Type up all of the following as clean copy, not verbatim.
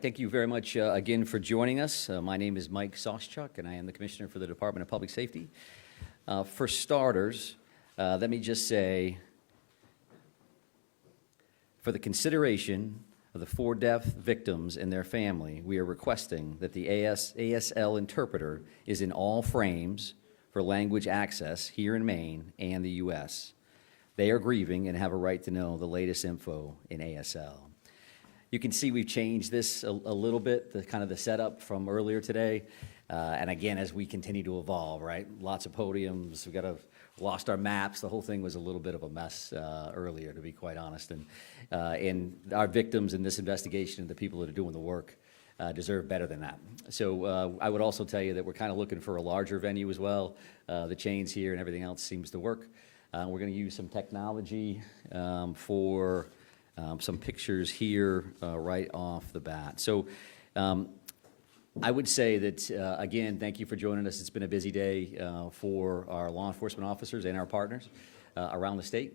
Thank you very much again for joining us. My name is Mike Soschuk, and I am the Commissioner for the Department of Public Safety. For starters, let me just say, for the consideration of the 4 deaf victims and their family, we are requesting that the ASL interpreter is in all frames for language access here in Maine and the U.S. They are grieving and have a right to know the latest info in ASL. You can see we've changed this a little bit, the setup from earlier today. And again, as we continue to evolve, right? Lots of podiums, lost our maps. The whole thing was a little bit of a mess earlier, to be quite honest. And our victims in this investigation, the people that are doing the work, deserve better than that. So I would also tell you that we're kind of looking for a larger venue as well. The chains here and everything else seems to work. We're going to use some technology for some pictures here right off the bat. So I would say that, again, thank you for joining us. It's been a busy day for our law enforcement officers and our partners around the state.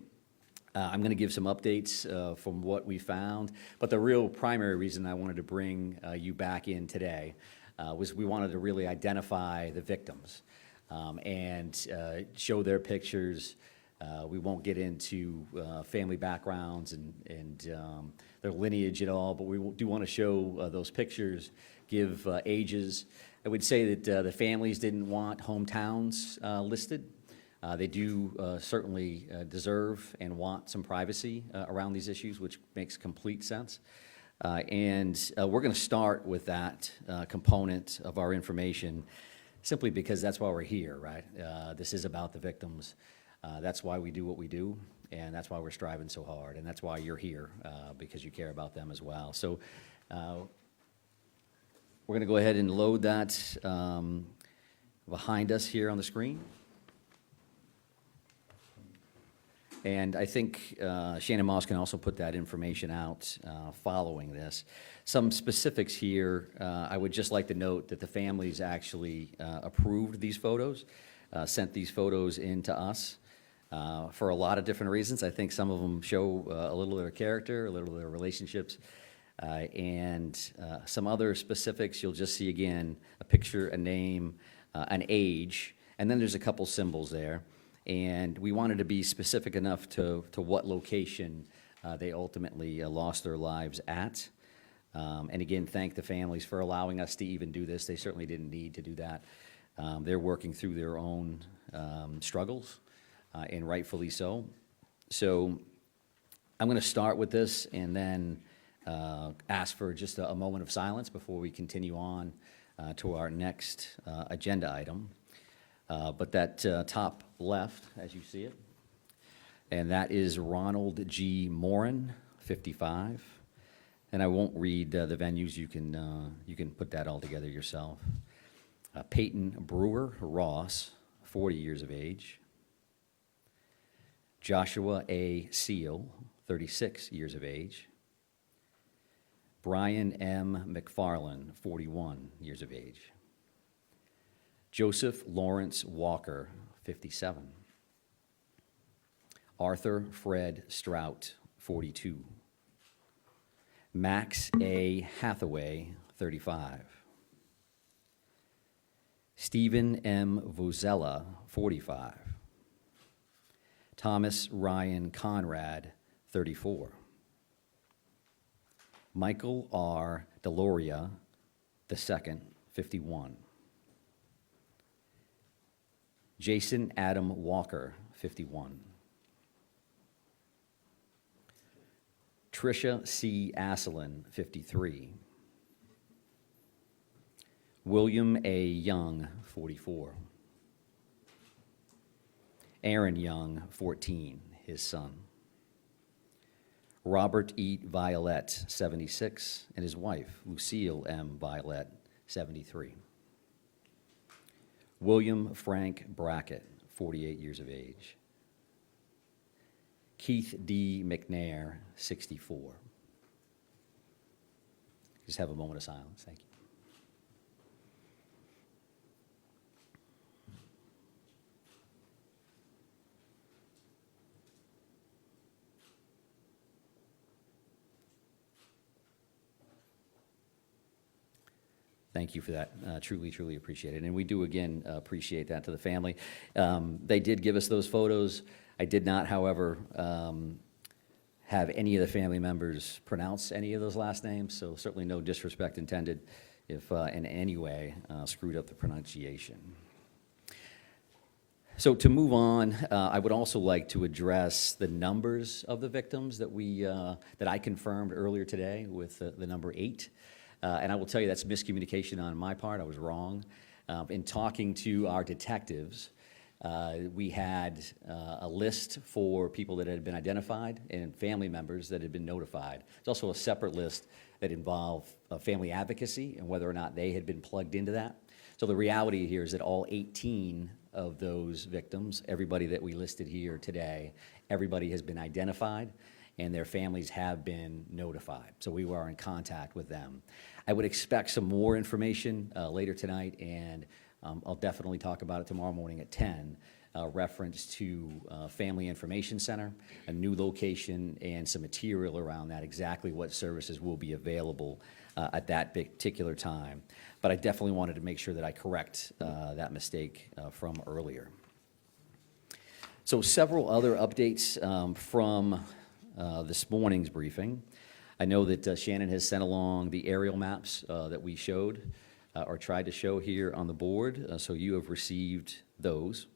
I'm going to give some updates from what we found, but the real primary reason I wanted to bring you back in today was we wanted to really identify the victims and show their pictures. We won't get into family backgrounds and their lineage at all, but we do want to show those pictures, give ages. I would say that the families didn't want hometowns listed. They do certainly deserve and want some privacy around these issues, which makes complete sense. And we're going to start with that component of our information simply because that's why we're here, right? This is about the victims. That's why we do what we do, and that's why we're striving so hard, and that's why you're here, because you care about them as well. So we're going to go ahead and load that behind us here on the screen. And I think Shannon Moss can also put that information out following this. Some specifics here, I would just like to note that the families actually approved these photos, sent these photos in to us. For a lot of different reasons. I think some of them show a little of their character, a little of their relationships, and some other specifics. You'll just see, again, a picture, a name, an age, and then there's a couple symbols there. And we wanted to be specific enough to what location they ultimately lost their lives at. And again, thank the families for allowing us to even do this. They certainly didn't need to do that. They're working through their own struggles. And rightfully so. So I'm going to start with this and then ask for just a moment of silence before we continue on to our next agenda item. But that top left, as you see it, and that is Ronald G. Morin, 55. And I won't read the venues. You can put that all together yourself. Peyton Brewer Ross, 40 years of age. Joshua A. Seal, 36 years of age. Brian M. McFarland, 41 years of age. Joseph Lawrence Walker, 57. Arthur Fred Strout, 42. Max A. Hathaway, 35. Stephen M. Vozella, 45. Thomas Ryan Conrad, 34. Michael R. Deloria II, 51. Jason Adam Walker, 51. Tricia C. Asselin, 53. William A. Young, 44. Aaron Young, 14, his son. Robert E. Violette, 76, and his wife, Lucille M. Violette, 73. William Frank Brackett, 48 years of age. Keith D. McNair, 64. Just have a moment of silence. Thank you. Thank you for that. Truly, truly appreciate it. And we do, again, appreciate that to the family. They did give us those photos. I did not, however, have any of the family members pronounce any of those last names, so certainly no disrespect intended if in any way screwed up the pronunciation. So to move on, I would also like to address the numbers of the victims that I confirmed earlier today with the number 8. And I will tell you that's miscommunication on my part. I was wrong. In talking to our detectives, we had a list for people that had been identified and family members that had been notified. There's also a separate list that involved family advocacy and whether or not they had been plugged into that. So the reality here is that all 18 of those victims, everybody that we listed here today, everybody has been identified and their families have been notified. So we were in contact with them. I would expect some more information later tonight, and I'll definitely talk about it tomorrow morning at 10, reference to Family Information Center, a new location, and some material around that, exactly what services will be available at that particular time. But I definitely wanted to make sure that I correct that mistake from earlier. So several other updates from this morning's briefing. I know that Shannon has sent along the aerial maps that we showed or tried to show here on the board, so you have received those.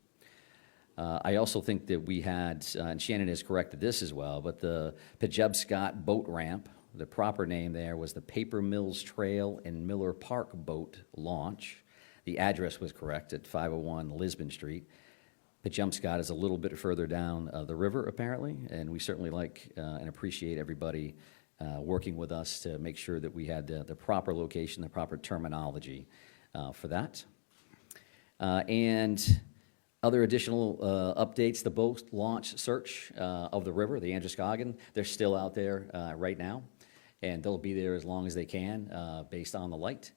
I also think that we had, and Shannon has corrected this as well, but the Pejebscott boat ramp, the proper name there was the Paper Mills Trail and Miller Park boat launch. The address was correct at 501 Lisbon Street. Pejebscott is a little bit further down the river, apparently, and we certainly like and appreciate everybody working with us to make sure that we had the proper location, the proper terminology for that. And other additional updates, the boat launch search of the river, the Androscoggin, they're still out there right now, and they'll be there as long as they can based on the light.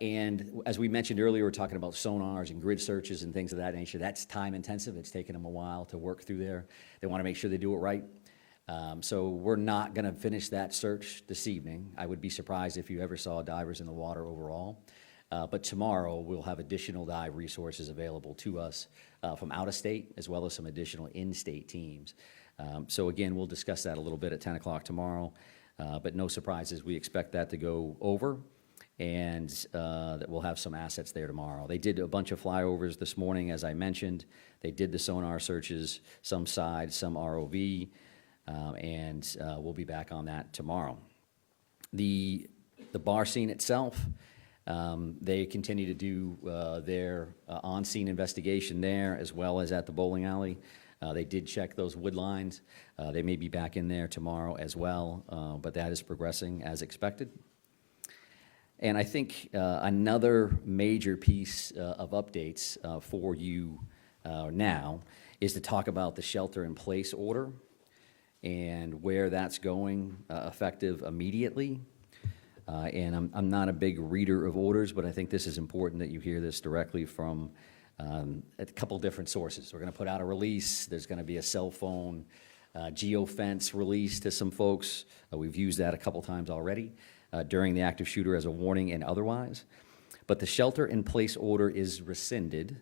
And as we mentioned earlier, we're talking about sonars and grid searches and things of that nature. That's time intensive. It's taken them a while to work through there. They want to make sure they do it right. So we're not going to finish that search this evening. I would be surprised if you ever saw divers in the water overall. But tomorrow we'll have additional dive resources available to us from out of state, as well as some additional in-state teams. So again, we'll discuss that a little bit at 10 o'clock tomorrow. But no surprises, we expect that to go over, and that we'll have some assets there tomorrow. They did a bunch of flyovers this morning, as I mentioned. They did the sonar searches, some side, some ROV, and we'll be back on that tomorrow. The bar scene itself, they continue to do their on-scene investigation there, as well as at the bowling alley. They did check those wood lines. They may be back in there tomorrow as well, but that is progressing as expected. And I think another major piece of updates for you now is to talk about the shelter-in-place order and where that's going effective immediately. And I'm not a big reader of orders, but I think this is important that you hear this directly from a couple different sources. We're going to put out a release. There's going to be a cell phone geofence release to some folks. We've used that a couple times already during the active shooter as a warning and otherwise. But the shelter-in-place order is rescinded,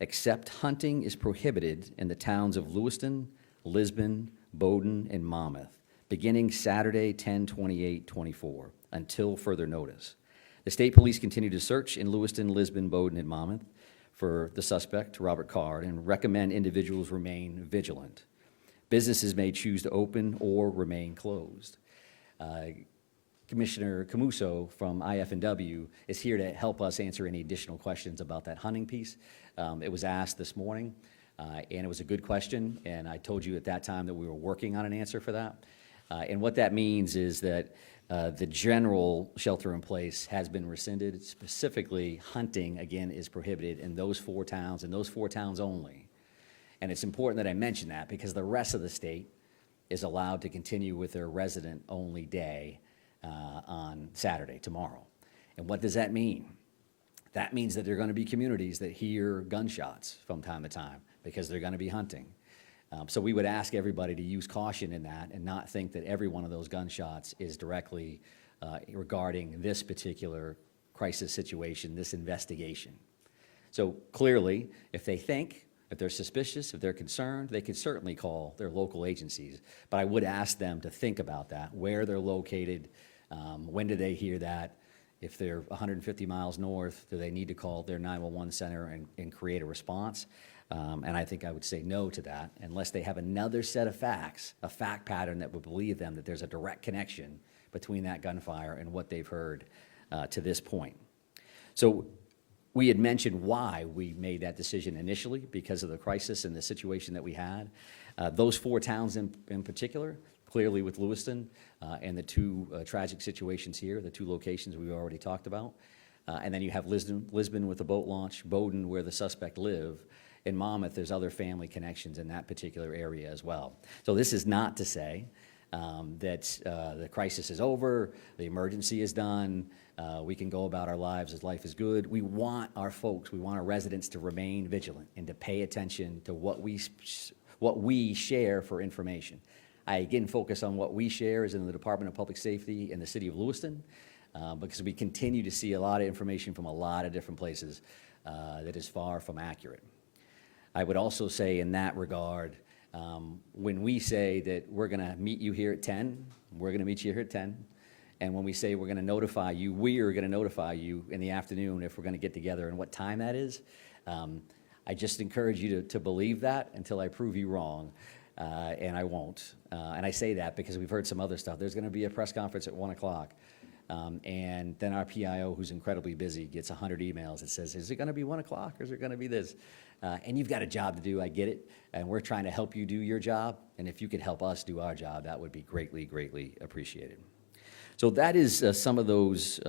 except hunting is prohibited in the towns of Lewiston, Lisbon, Bowdoin, and Monmouth, beginning Saturday, 10/28/24, until further notice. The state police continue to search in Lewiston, Lisbon, Bowdoin, and Monmouth for the suspect, Robert Card, and recommend individuals remain vigilant. Businesses may choose to open or remain closed. Commissioner Camuso from IF&W is here to help us answer any additional questions about that hunting piece. It was asked this morning, and it was a good question, and I told you at that time that we were working on an answer for that. And what that means is that the general shelter-in-place has been rescinded. Specifically, hunting, again, is prohibited in those 4 towns, and those 4 towns only. And it's important that I mention that because the rest of the state is allowed to continue with their resident-only day on Saturday, tomorrow. And what does that mean? That means that there are going to be communities that hear gunshots from time to time because they're going to be hunting. So we would ask everybody to use caution in that and not think that every one of those gunshots is directly regarding this particular crisis situation, this investigation. So clearly, if they're suspicious, if they're concerned, they can certainly call their local agencies. But I would ask them to think about that, where they're located, when do they hear that? If they're 150 miles north, do they need to call their 911 center and create a response? And I think I would say no to that, unless they have another set of facts, a fact pattern that would believe them that there's a direct connection between that gunfire and what they've heard to this point. So we had mentioned why we made that decision initially, because of the crisis and the situation that we had. Those 4 towns in particular, clearly with Lewiston and the 2 tragic situations here, the 2 locations we already talked about. And then you have Lisbon with the boat launch, Bowdoin where the suspect lived. In Monmouth, there's other family connections in that particular area as well. So this is not to say that the crisis is over, the emergency is done, we can go about our lives as life is good. We want our folks, we want our residents to remain vigilant and to pay attention to what we share for information. I again focus on what we share is in the Department of Public Safety in the city of Lewiston, because we continue to see a lot of information from a lot of different places that is far from accurate. I would also say in that regard, when we say that we're gonna meet you here at 10, we're gonna meet you here at 10. And when we say we're gonna notify you, we are gonna notify you in the afternoon if we're gonna get together and what time that is. I just encourage you to believe that until I prove you wrong, and I won't. And I say that because we've heard some other stuff. There's gonna be a press conference at 1 o'clock. And then our PIO, who's incredibly busy, gets 100 emails that says, is it gonna be 1 o'clock or is it gonna be this? And you've got a job to do, I get it. And we're trying to help you do your job. And if you could help us do our job, that would be greatly, greatly appreciated. So that is some of those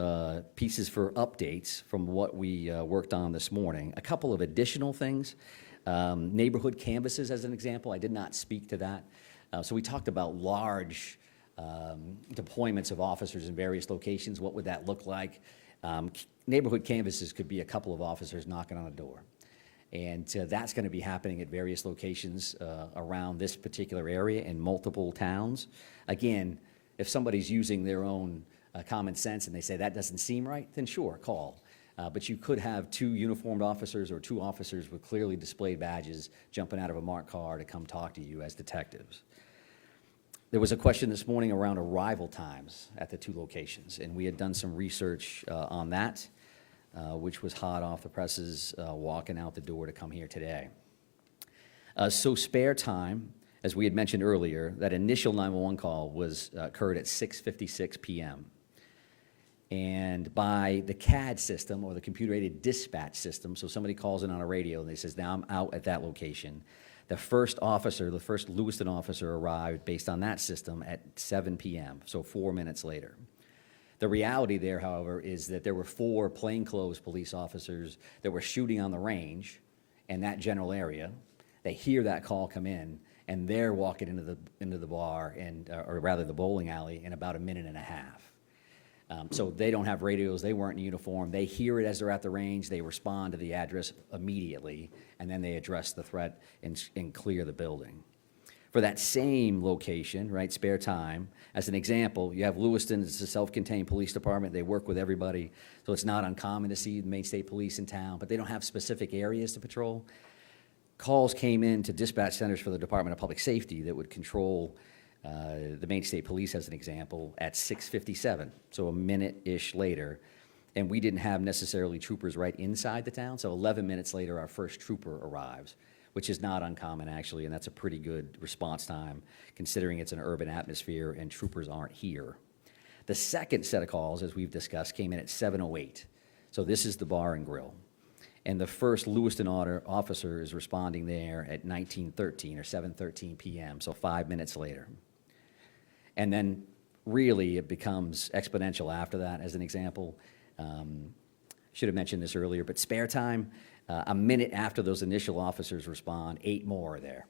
pieces for updates from what we worked on this morning. A couple of additional things. Neighborhood canvases, as an example. I did not speak to that. So we talked about large deployments of officers in various locations. What would that look like? Neighborhood canvases could be a couple of officers knocking on a door. And that's going to be happening at various locations around this particular area in multiple towns. Again, if somebody's using their own common sense and they say that doesn't seem right, then sure, call. But you could have 2 uniformed officers or 2 officers with clearly displayed badges jumping out of a marked car to come talk to you as detectives. There was a question this morning around arrival times at the 2 locations, and we had done some research on that, which was hot off the presses walking out the door to come here today. So spare time, as we had mentioned earlier, that initial 911 call occurred at 6:56 p.m. And by the CAD system, or the computer-aided dispatch system, so somebody calls in on a radio and they says, now I'm out at that location. The first Lewiston officer arrived based on that system at 7 p.m., so 4 minutes later. The reality there, however, is that there were 4 plainclothes police officers that were shooting on the range in that general area. They hear that call come in, and they're walking into the bar, or rather the bowling alley, in about a minute and a half. So they don't have radios, they weren't in uniform, they hear it as they're at the range, they respond to the address immediately, and then they address the threat and clear the building. For that same location, right, spare time, as an example, you have Lewiston, it's a self-contained police department, they work with everybody, so it's not uncommon to see the Maine State Police in town, but they don't have specific areas to patrol. Calls came in to dispatch centers for the Department of Public Safety that would control the Maine State Police, as an example, at 6:57, so a minute-ish later, and we didn't have necessarily troopers right inside the town, so 11 minutes later, our first trooper arrives, which is not uncommon, actually, and that's a pretty good response time, considering it's an urban atmosphere and troopers aren't here. The second set of calls, as we've discussed, came in at 7:08, so this is the bar and grill. And the first Lewiston officer is responding there at 19:13 or 7:13 p.m., so 5 minutes later. And then really it becomes exponential after that, as an example. Should have mentioned this earlier, but spare time, a minute after those initial officers respond, 8 more are there.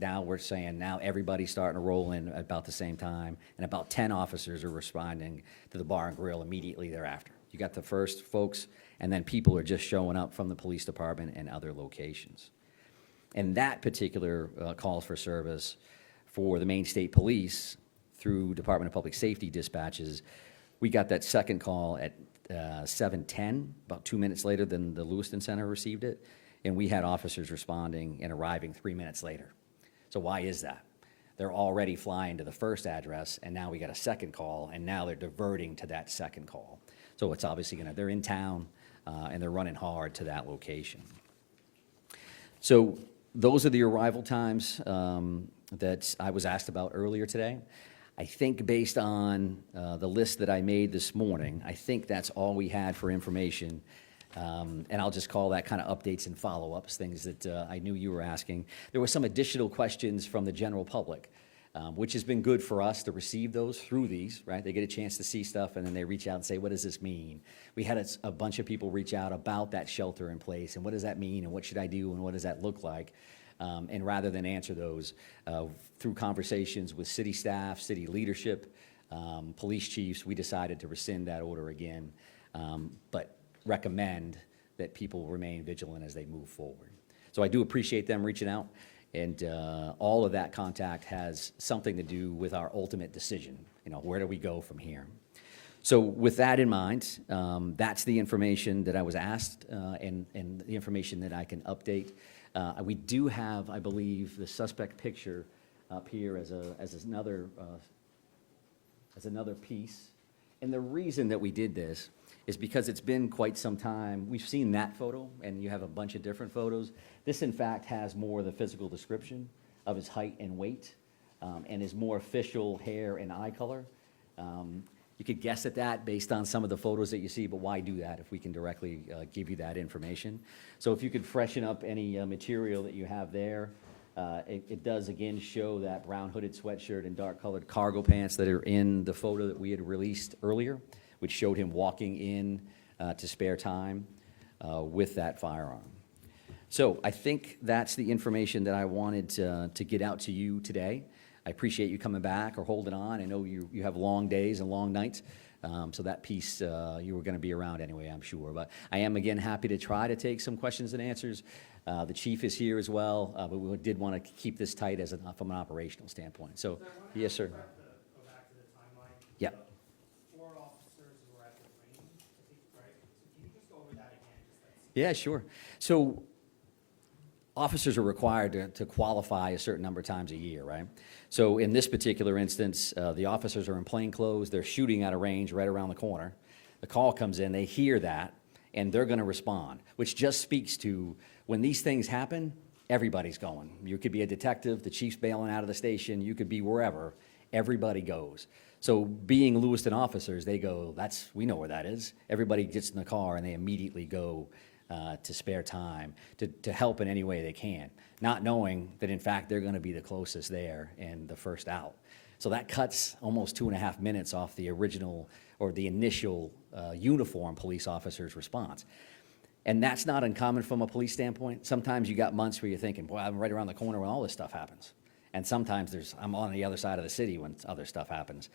Now we're saying now everybody's starting to roll in about the same time, and about 10 officers are responding to the bar and grill immediately thereafter. You got the first folks, and then people are just showing up from the police department and other locations. And that particular calls for service for the Maine State Police through Department of Public Safety dispatches, we got that second call at 7:10, about 2 minutes later than the Lewiston Center received it, and we had officers responding and arriving 3 minutes later. So why is that? They're already flying to the first address, and now we got a second call, and now they're diverting to that second call. So it's obviously they're in town, and they're running hard to that location. So those are the arrival times that I was asked about earlier today. I think based on the list that I made this morning, I think that's all we had for information. And I'll just call that kind of updates and follow-ups, things that I knew you were asking. There were some additional questions from the general public, which has been good for us to receive those through these, right? They get a chance to see stuff, and then they reach out and say, what does this mean? We had a bunch of people reach out about that shelter in place, and what does that mean, and what should I do, and what does that look like? And rather than answer those through conversations with city staff, city leadership, police chiefs, we decided to rescind that order again, but recommend that people remain vigilant as they move forward. So I do appreciate them reaching out, and all of that contact has something to do with our ultimate decision. Where do we go from here? So with that in mind, that's the information that I was asked, and the information that I can update. We do have, I believe, the suspect picture up here as another piece. And the reason that we did this is because it's been quite some time. We've seen that photo, and you have a bunch of different photos. This, in fact, has more of the physical description of his height and weight, and his more official hair and eye color. You could guess at that based on some of the photos that you see, but why do that if we can directly give you that information? So if you could freshen up any material that you have there. It does again show that brown hooded sweatshirt and dark colored cargo pants that are in the photo that we had released earlier, which showed him walking in to spare time with that firearm. So I think that's the information that I wanted to get out to you today. I appreciate you coming back or holding on. I know you have long days and long nights, so that piece you were going to be around anyway, I'm sure. But I am, again, happy to try to take some questions and answers. The chief is here as well, but we did want to keep this tight from an operational standpoint. So, yes, sir. Go back to the timeline. Yeah. 4 officers who were at the range, I think, right? So can you just go over that again? Yeah, sure. So officers are required to qualify a certain number of times a year, right? So in this particular instance, the officers are in plain clothes. They're shooting at a range right around the corner. The call comes in. They hear that, and they're going to respond, which just speaks to when these things happen, everybody's going. You could be a detective, the chief's bailing out of the station, you could be wherever, everybody goes. So being Lewiston officers, they go, we know where that is. Everybody gets in the car and they immediately go to spare time, to help in any way they can, not knowing that in fact they're gonna be the closest there and the first out. So that cuts almost 2.5 minutes off the original or the initial uniformed police officer's response. And that's not uncommon from a police standpoint. Sometimes you got months where you're thinking, boy, I'm right around the corner when all this stuff happens. And sometimes I'm on the other side of the city when other stuff happens.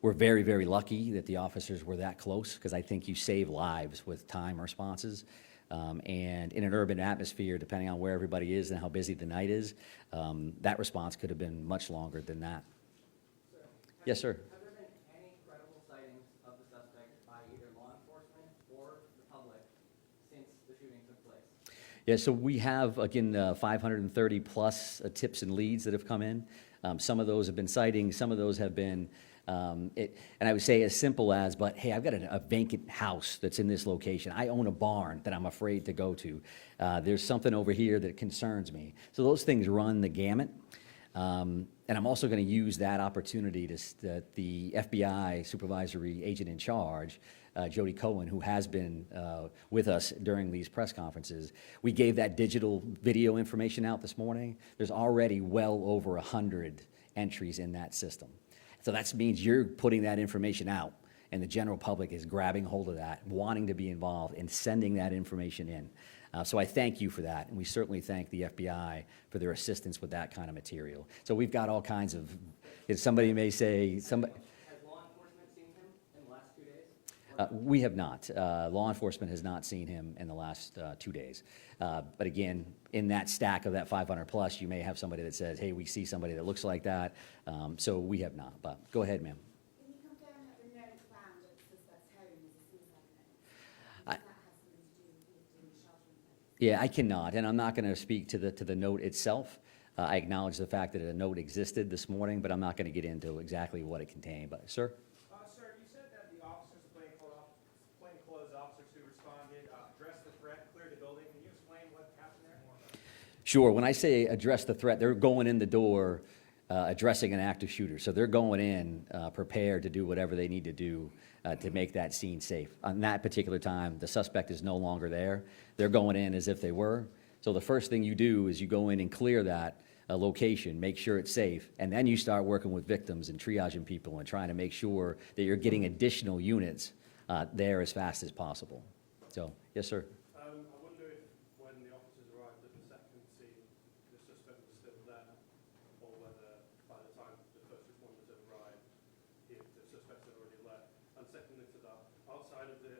We're very, very lucky that the officers were that close, because I think you save lives with time responses. And in an urban atmosphere, depending on where everybody is and how busy the night is, that response could have been much longer than that. Yes, sir. Have there been any credible sightings of the suspect by either law enforcement or the public since the shooting took place? Yeah, so we have, again, 530 plus tips and leads that have come in. Some of those have been sightings, some of those have been, and I would say as simple as, but hey, I've got a vacant house that's in this location. I own a barn that I'm afraid to go to. There's something over here that concerns me. So those things run the gamut. And I'm also going to use that opportunity that the FBI supervisory agent in charge, Jody Cohen, who has been with us during these press conferences, we gave that digital video information out this morning. There's already well over 100 entries in that system. So that means you're putting that information out, and the general public is grabbing hold of that, wanting to be involved, and sending that information in. So I thank you for that, and we certainly thank the FBI for their assistance with that kind of material. So we've got all kinds of, somebody may say, somebody. Has law enforcement seen him in the last 2 days? We have not. Law enforcement has not seen him in the last 2 days. But again, in that stack of that 500 plus, you may have somebody that says, hey, we see somebody that looks like that. So we have not, but go ahead, ma'am. Can you confirm that the note found at the suspect's home is a suicide Yeah, I cannot, and I'm not going to speak to the note itself. I acknowledge the fact that a note existed this morning, but I'm not going to get into exactly what it contained. But, sir? Sir, you said that the officers, plainclothes officers who responded, addressed the threat, cleared the building. Can you explain what happened there? Sure. When I say address the threat, they're going in the door addressing an active shooter. So they're going in prepared to do whatever they need to do to make that scene safe. On that particular time, the suspect is no longer there. They're going in as if they were. So the first thing you do is you go in and clear that location, make sure it's safe, and then you start working with victims and triaging people and trying to make sure that you're getting additional units there as fast as possible. So, yes, sir. I wonder if when the officers arrived at the second scene, the suspect was still there, or whether by the time the first responders had arrived, the suspect had already left. And secondly to that, outside of the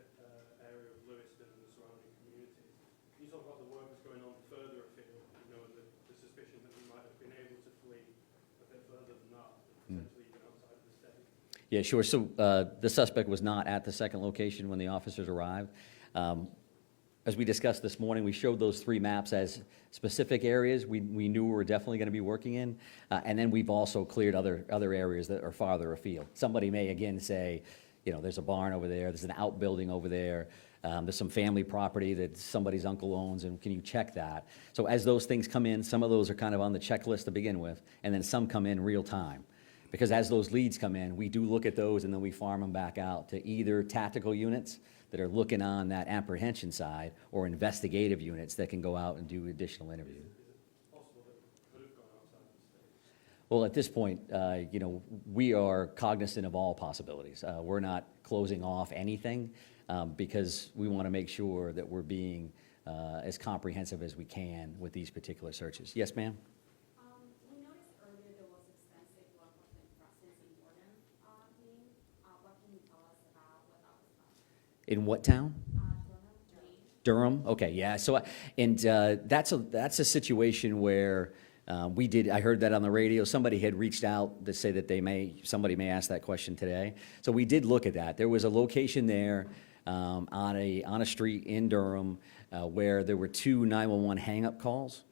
area of Lewiston and the surrounding communities, can you talk about the work that's going on further afield, and the suspicion that we might have been able to flee a bit further than that, potentially even outside of the state? Yeah, sure. So the suspect was not at the second location when the officers arrived. As we discussed this morning, we showed those 3 maps as specific areas we knew we were definitely going to be working in, and then we've also cleared other areas that are farther afield. Somebody may again say, there's a barn over there, there's an outbuilding over there, there's some family property that somebody's uncle owns, and can you check that? So as those things come in, some of those are kind of on the checklist to begin with, and then some come in real time. Because as those leads come in, we do look at those and then we farm them back out to either tactical units that are looking on that apprehension side or investigative units that can go out and do additional interviews. Is it possible that it could have gone outside of the state? Well, at this point, we are cognizant of all possibilities. We're not closing off anything because we want to make sure that we're being as comprehensive as we can with these particular searches. Yes, ma'am? We noticed earlier there was extensive law enforcement presence in Warden, Maine. What can you tell us about what that was about? In what town? Durham, Maine. Durham? Okay, yeah. So, and that's a situation where I heard that on the radio. Somebody had reached out to say that somebody may ask that question today. So we did look at that. There was a location there on a street in Durham where there were 2 911 hang-up calls.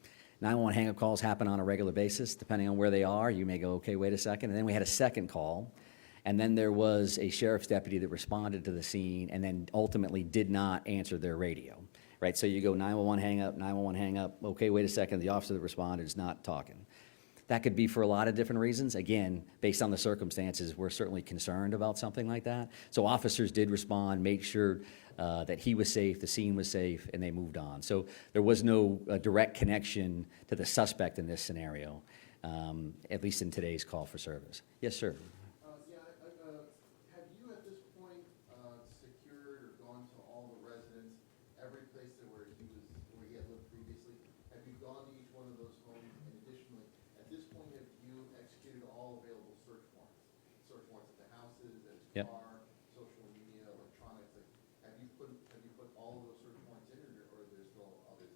911 hang-up calls happen on a regular basis. Depending on where they are, you may go, okay, wait a second. And then we had a second call. And then there was a sheriff's deputy that responded to the scene and then ultimately did not answer their radio, right? So you go 911 hang up, okay, wait a second, the officer that responded is not talking. That could be for a lot of different reasons. Again, based on the circumstances, we're certainly concerned about something like that. So officers did respond, make sure that he was safe, the scene was safe, and they moved on. So there was no direct connection to the suspect in this scenario, at least in today's call for service. Yes, sir. Have you at this point secured or gone to all the residents, every place where he had lived previously? Have you gone to each one of those homes? And additionally, at this point, have you executed all available search warrants? Search warrants at the houses, at his Yep. car, social media, electronics. Have you put all of those search warrants in, or there's still others?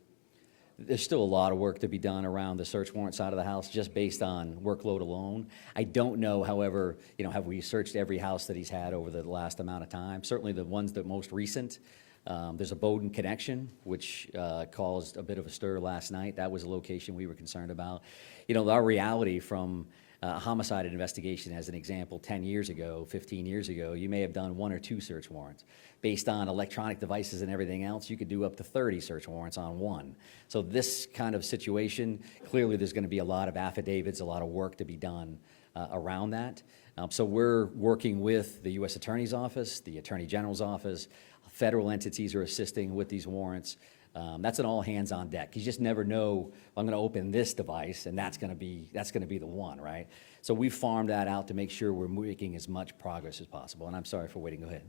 There's still a lot of work to be done around the search warrant side of the house, just based on workload alone. I don't know, however, have we searched every house that he's had over the last amount of time? Certainly the ones that most recent. There's a Bowdoin connection, which caused a bit of a stir last night. That was a location we were concerned about. Our reality from a homicide investigation, as an example, 10 years ago, 15 years ago, you may have done 1 or 2 search warrants. Based on electronic devices and everything else, you could do up to 30 search warrants on one. So this kind of situation, clearly there's going to be a lot of affidavits, a lot of work to be done around that. So we're working with the U.S. Attorney's Office, the Attorney General's Office. Federal entities are assisting with these warrants. That's an all hands on deck. You just never know, I'm going to open this device and that's going to be the one, right? So we farmed that out to make sure we're making as much progress as possible. And I'm sorry for waiting. Go ahead.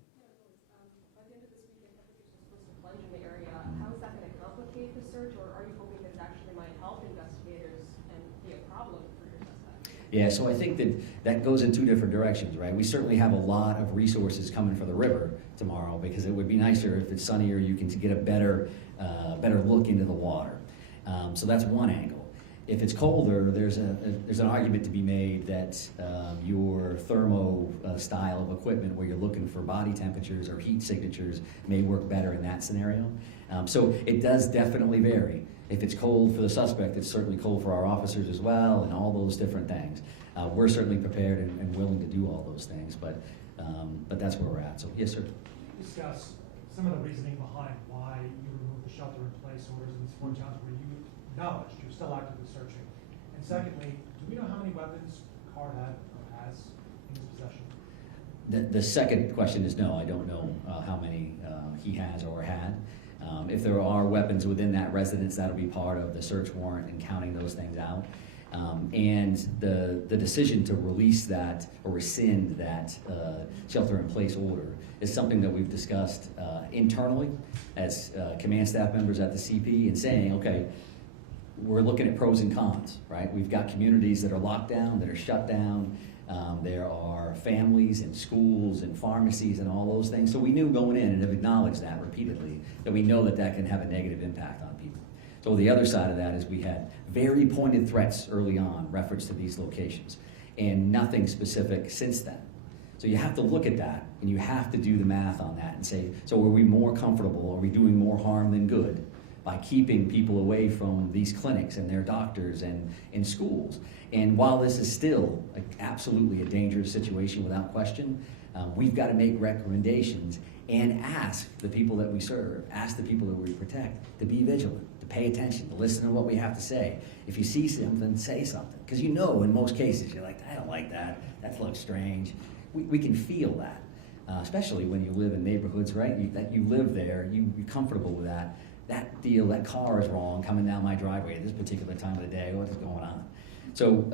By the end of this weekend, applications are supposed to plunge in the area. How is that going to complicate the search, or are you hoping that it actually might help investigators and be a problem for your suspect? Yeah, so I think that goes in 2 different directions, right? We certainly have a lot of resources coming for the river tomorrow, because it would be nicer if it's sunnier, you can get a better look into the water. So that's one angle. If it's colder, there's an argument to be made that your thermo style of equipment, where you're looking for body temperatures or heat signatures, may work better in that scenario. So it does definitely vary. If it's cold for the suspect, it's certainly cold for our officers as well, and all those different things. We're certainly prepared and willing to do all those things, but that's where we're at. So yes, sir. Discuss some of the reasoning behind why you removed the shelter-in-place orders in these 4 towns where you acknowledged you're still actively searching. And secondly, do we know how many weapons Carr had or has in his possession? The second question is no, I don't know how many he has or had. If there are weapons within that residence, that'll be part of the search warrant and counting those things out. And the decision to release that or rescind that shelter-in-place order is something that we've discussed internally as command staff members at the CP, and saying, okay, we're looking at pros and cons, right? We've got communities that are locked down, that are shut down. There are families and schools and pharmacies and all those things. So we knew going in, and have acknowledged that repeatedly, that we know that that can have a negative impact on people. So the other side of that is we had very pointed threats early on, reference to these locations, and nothing specific since then. So you have to look at that, and you have to do the math on that and say, so are we more comfortable, are we doing more harm than good by keeping people away from these clinics and their doctors and in schools? And while this is still absolutely a dangerous situation without question, we've got to make recommendations and ask the people that we serve, ask the people that we protect to be vigilant, to pay attention, to listen to what we have to say. If you see something, say something. Because you know in most cases, you're like, I don't like that, that looks strange. We can feel that, especially when you live in neighborhoods, right? That you live there, you're comfortable with that. That deal, that car is wrong coming down my driveway at this particular time of the day, what is going on? So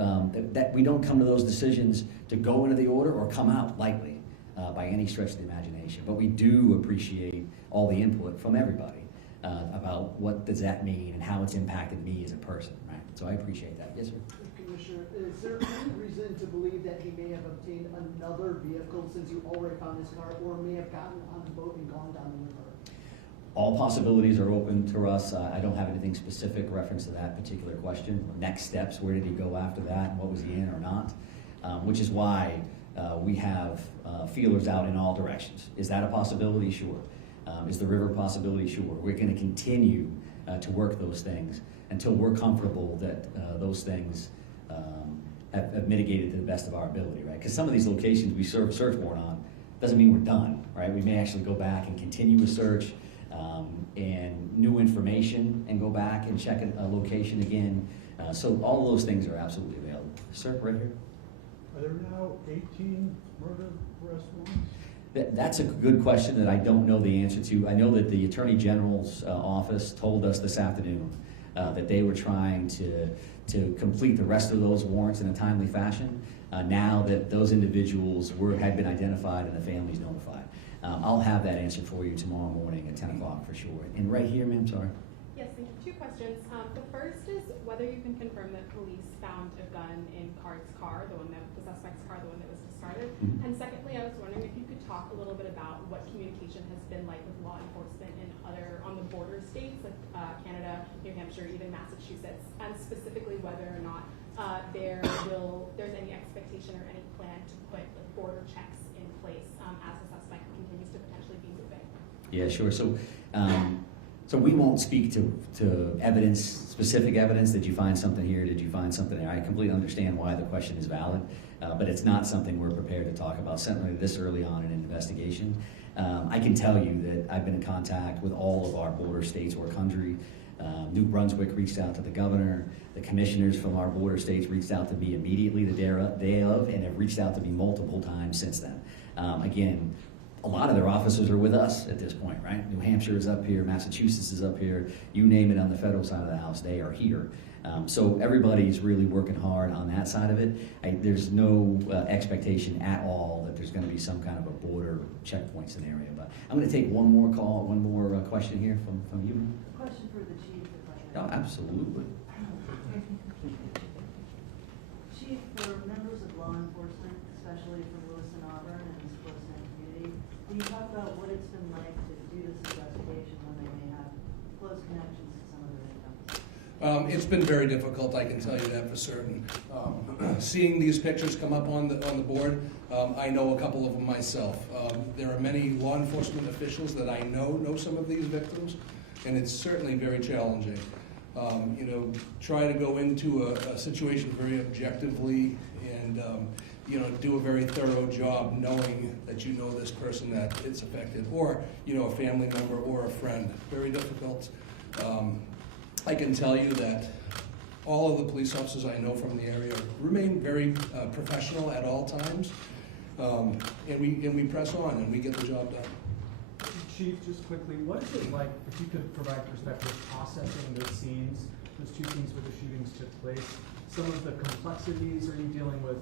that we don't come to those decisions to go into the order or come out lightly by any stretch of the imagination. But we do appreciate all the input from everybody about what does that mean and how it's impacted me as a person, right? So I appreciate that. Yes, sir. Commissioner, is there any reason to believe that he may have obtained another vehicle since you already found his car, or may have gotten on the boat and gone down the river? All possibilities are open to us. I don't have anything specific reference to that particular question. Next steps, where did he go after that, and what was he in or not? Which is why we have feelers out in all directions. Is that a possibility? Sure. Is the river a possibility? Sure. We're going to continue to work those things until we're comfortable that those things have mitigated to the best of our ability, right? Because some of these locations we serve search warrant on doesn't mean we're done, right? We may actually go back and continue a search and new information and go back and check a location again. So all of those things are absolutely available. Sir, right here. Are there now 18 murder arrest warrants? That's a good question that I don't know the answer to. I know that the Attorney General's office told us this afternoon that they were trying to complete the rest of those warrants in a timely fashion. Now that those individuals had been identified and the families notified. I'll have that answer for you tomorrow morning at 10 o'clock for sure. And right here, ma'am, sorry. Yes, thank you. 2 questions. The first is whether you can confirm that police found a gun in Carr's car, the suspect's car, the one that was discarded. Mm-hmm. And secondly, I was wondering if you could talk a little bit about what communication has been like with law enforcement in on the border states, like Canada, New Hampshire, even Massachusetts, and specifically whether or not there's any expectation or any plan to put border checks in place as the suspect continues to potentially be moving. Yeah, sure. So we won't speak to evidence, specific evidence. Did you find something here? Did you find something there? I completely understand why the question is valid, but it's not something we're prepared to talk about, certainly this early on in an investigation. I can tell you that I've been in contact with all of our border states or country. New Brunswick reached out to the governor. The commissioners from our border states reached out to me immediately the day of, and have reached out to me multiple times since then. Again, a lot of their officers are with us at this point, right? New Hampshire is up here, Massachusetts is up here, you name it on the federal side of the house, they are here. So everybody's really working hard on that side of it. There's no expectation at all that there's gonna be some kind of a border checkpoint scenario. But I'm gonna take one more question here from you. A question for the chief, if I may. Oh, absolutely. Chief, for members of law enforcement, especially from Lewiston, Auburn, and this close-knit community, can you talk about what it's been like to do this investigation when they may have close connections to some of the victims? It's been very difficult, I can tell you that for certain. Seeing these pictures come up on the board, I know a couple of them myself. There are many law enforcement officials that I know some of these victims, and it's certainly very challenging. Try to go into a situation very objectively and, do a very thorough job knowing that you know this person that it's affected, or, a family member or a friend. Very difficult. I can tell you that all of the police officers I know from the area remain very professional at all times, and we press on and we get the job done. Chief, just quickly, what is it like, if you could provide perspective, processing those scenes, those two scenes where the shootings took place? Some of the complexities, are you dealing with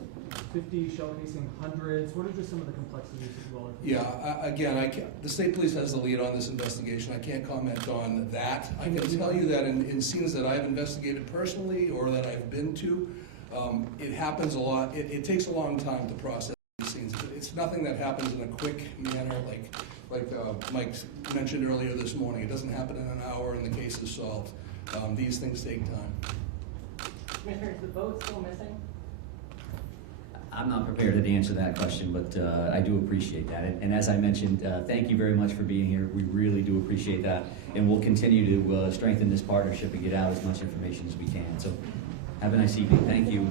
50, showcasing hundreds? What are just some of the complexities that you all are facing? Yeah, again, the state police has the lead on this investigation. I can't comment on that. I can tell you that in scenes that I've investigated personally or that I've been to, it happens a lot. It takes a long time to process these scenes. It's nothing that happens in a quick manner like Mike mentioned earlier this morning. It doesn't happen in an hour and the case is solved. These things take time. Commissioner, is the boat still missing? I'm not prepared to answer that question, but I do appreciate that. And as I mentioned, thank you very much for being here. We really do appreciate that. And we'll continue to strengthen this partnership and get out as much information as we can. So have a nice evening. Thank you.